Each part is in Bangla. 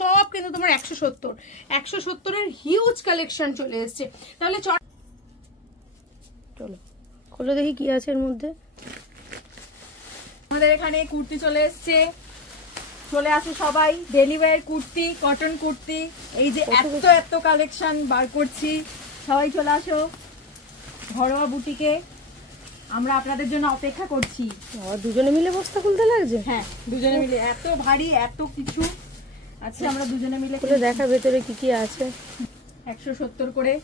সব কিন্তু তোমার 170 হিউজ কালেকশন চলে এসছে। তাহলে চলো খোলো দেখি কি আছে এর মধ্যে। আমাদের এখানে কুর্তি চলে এসছে, চলে আসো সবাই। Daily wear kurti, cotton kurti, এই যে এত কালেকশন বার করছি, সবাই চলে আসো ঘরোয়া বুটিকে। আমরা আপনাদের জন্য অপেক্ষা করছি। দুজনে মিলে বস্তা খুলতে লাগছে। হ্যাঁ, দুজনে মিলে, এত ভারী এত কিছু আছে, আমরা দুজনে মিলে খুলে দেখা ভেতরে কি কি আছে। 170 করে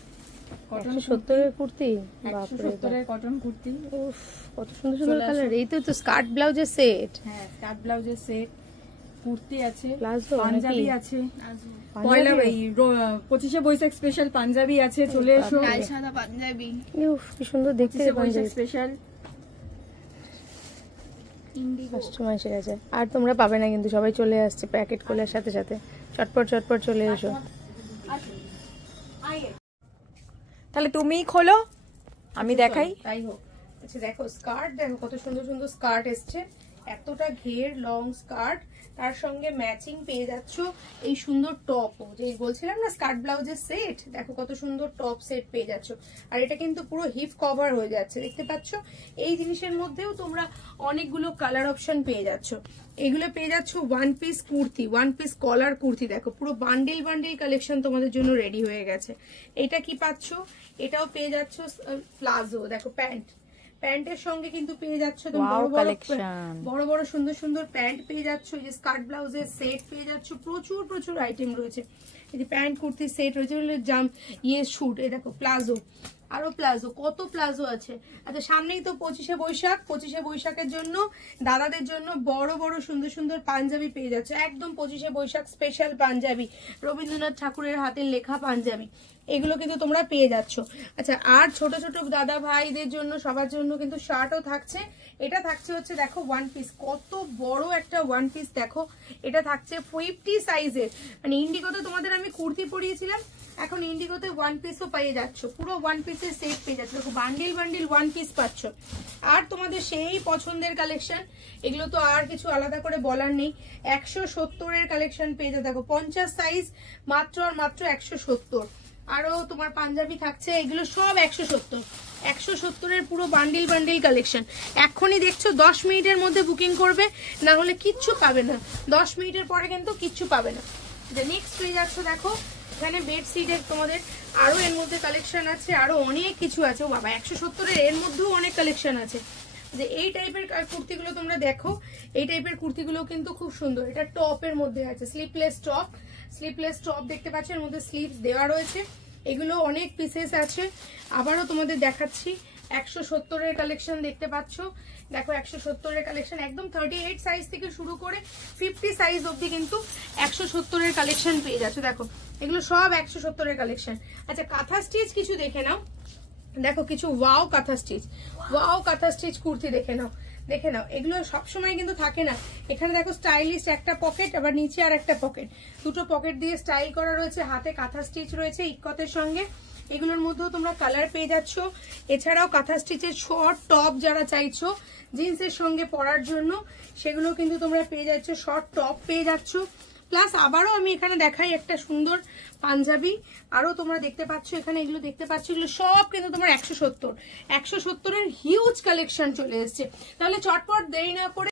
কটন 70-এর কুর্তি, 170-এর কটন কুর্তি। উফ, কত সুন্দর সুন্দর কালার। এই তো স্কার্ট ব্লাউজের সেট। হ্যাঁ, স্কার্ট ব্লাউজের সেট, কুর্তি আছে, প্লাজো, পাঞ্জাবি আছে, পয়লা 25শে বৈশাখ স্পেশাল পাঞ্জাবি আছে, চলে এসো। লাল সাদা পাঞ্জাবি, উফ কি সুন্দর দেখতে। বৈশাখ স্পেশাল কাস্টমার এসে গেছে, আর তোমরা পাবে না কিন্তু, সবাই চলে আসছে প্যাকেট খোলার সাথে সাথে। চটপট চটপট চলে এসো। তাহলে তুমিই খোলো, আমি দেখাই। তাই হোক। আচ্ছা দেখো স্কার্ট, দেখো কত সুন্দর সুন্দর স্কার্ট এসছে। এতটা ঘের লং স্কার্ট, তার সঙ্গে ম্যাচিং পেয়ে যাচ্ছ এই সুন্দর টপও, যে বলছিলাম না স্কার্ট ব্লাউজের সেট। দেখো কত সুন্দর টপ সেট পেয়ে যাচ্ছ, আর এটা কিন্তু পুরো হিপ কভার হয়ে যাচ্ছে, দেখতে পাচ্ছ। এই জিনিসের মধ্যেও তোমরা অনেকগুলো কালার অপশন পেয়ে যাচ্ছ। এগুলো পেয়ে যাচ্ছ one piece kurti, one piece collar kurti. দেখো পুরো বান্ডিল বান্ডিল কালেকশন তোমাদের জন্য রেডি হয়ে গেছে। এটা কি পাচ্ছ, এটাও পেয়ে যাচ্ছ প্লাজো। দেখো প্যান্টের সঙ্গে কিন্তু পেয়ে যাচ্ছ বড় বড় সুন্দর সুন্দর প্যান্ট পেয়ে যাচ্ছ। এই যে স্কার্ট ব্লাউজের সেট পেয়ে যাচ্ছ, প্রচুর আইটেম রয়েছে। এই যে প্যান্ট কুর্তি সেট রয়েছে, শুট। এই দেখো প্লাজো, আরো প্লাজো, কত প্লাজো আছে। আচ্ছা সামনেই তো 25শে বৈশাখ, 25শে বৈশাখের জন্য দাদাদের জন্য বড় বড় সুন্দর সুন্দর পাঞ্জাবি পেয়ে যাচ্ছে, একদম 25শে বৈশাখ স্পেশাল পাঞ্জাবি, রবীন্দ্রনাথ ঠাকুরের হাতের লেখা পাঞ্জাবি, এগুলো কিন্তু তোমরা পেয়ে যাচ্ছ। আচ্ছা আর ছোট ছোট দাদা ভাইদের জন্য, সবার জন্য কিন্তু শার্টও থাকছে। এটা থাকছে হচ্ছে দেখো ওয়ান পিস, কত বড় একটা ওয়ান পিস। দেখো এটা থাকছে 50 সাইজের, মানে ইন্ডিগোতে তোমাদের আমি কুর্তি পরিয়েছিলাম, এখন ইন্ডিগোতে ওয়ান পিসও পেয়ে যাচ্ছ, পুরো ওয়ান পিসের সেট পেয়ে যাচ্ছ। দেখো বান্ডিল বান্ডিল ওয়ান পিস পাচ্ছ। আর তোমাদের সেই পছন্দের কালেকশন, এগুলো তো আর কিছু আলাদা করে বলার নেই। 170-এর কালেকশন পেয়ে যাচ্ছে। দেখো 50 সাইজ, মাত্র আর মাত্র 170। আরো তোমার পাঞ্জাবি থাকছে, এগুলো সব 170-এর পুরো বান্ডিল বান্ডিল কালেকশন। এখনই দেখছো 10 মিনিটের মধ্যে বুকিং করবে, না হলে কিচ্ছু পাবে না। 10 মিনিটের পরে কিন্তু কিচ্ছু পাবে না। নেক্সট পেয়ে যাচ্ছ দেখো এখানে বেডশিটের, তোমাদের আরো এর মধ্যে কালেকশন আছে, আরো অনেক কিছু আছে। ও বাবা, 170-এর এর মধ্যেও অনেক কালেকশন আছে। যে এই টাইপের কুর্তিগুলো তোমরা দেখো, এই টাইপের কুর্তিগুলো কিন্তু খুব সুন্দর। এটা টপের মধ্যে আছে, স্লিপলেস টপ দেখতে পাচ্ছ, এর মধ্যে স্লিভস দেওয়া রয়েছে। এগুলো অনেক পিসেস আছে। আবারও তোমাদের দেখাচ্ছি 170-এর কালেকশন দেখতে পাচ্ছ। দেখো 170-এর কালেকশন একদম 38 সাইজ থেকে শুরু করে 50 সাইজ অবধি কিন্তু 170-এর কালেকশন পেয়ে যাচ্ছে। দেখো এগুলো সব 170-এর কালেকশন। আচ্ছা কাঁথা স্টিচ কিছু দেখে নাও, দেখো কিছু ওয়াও কাঁথা স্টিচ কুর্তি দেখে নাও। এগুলো সবসময় কিন্তু থাকে না। এখানে দেখো স্টাইলিশ একটা পকেট, আবার নিচে আর একটা পকেট, দুটো পকেট দিয়ে স্টাইল করা রয়েছে। হাতে কাঁথা স্টিচ রয়েছে ইক্কতের সঙ্গে। এগুলোর মধ্যেও তোমরা কালার পেয়ে যাচ্ছ। এছাড়াও কাঁথা স্টিচের শর্ট টপ যারা চাইছো জিন্সের সঙ্গে পরার জন্য, সেগুলো কিন্তু তোমরা পেয়ে যাচ্ছ, শর্ট টপ পেয়ে যাচ্ছ। প্লাস আবারও আমি এখানে দেখাই একটা সুন্দর পাঞ্জাবি, আরো তোমরা দেখতে পাচ্ছ এখানে, এগুলো দেখতে পাচ্ছ, এগুলো সব কিন্তু তোমার 170-এর হিউজ কালেকশন চলে এসছে। তাহলে চটপট দেরি না করে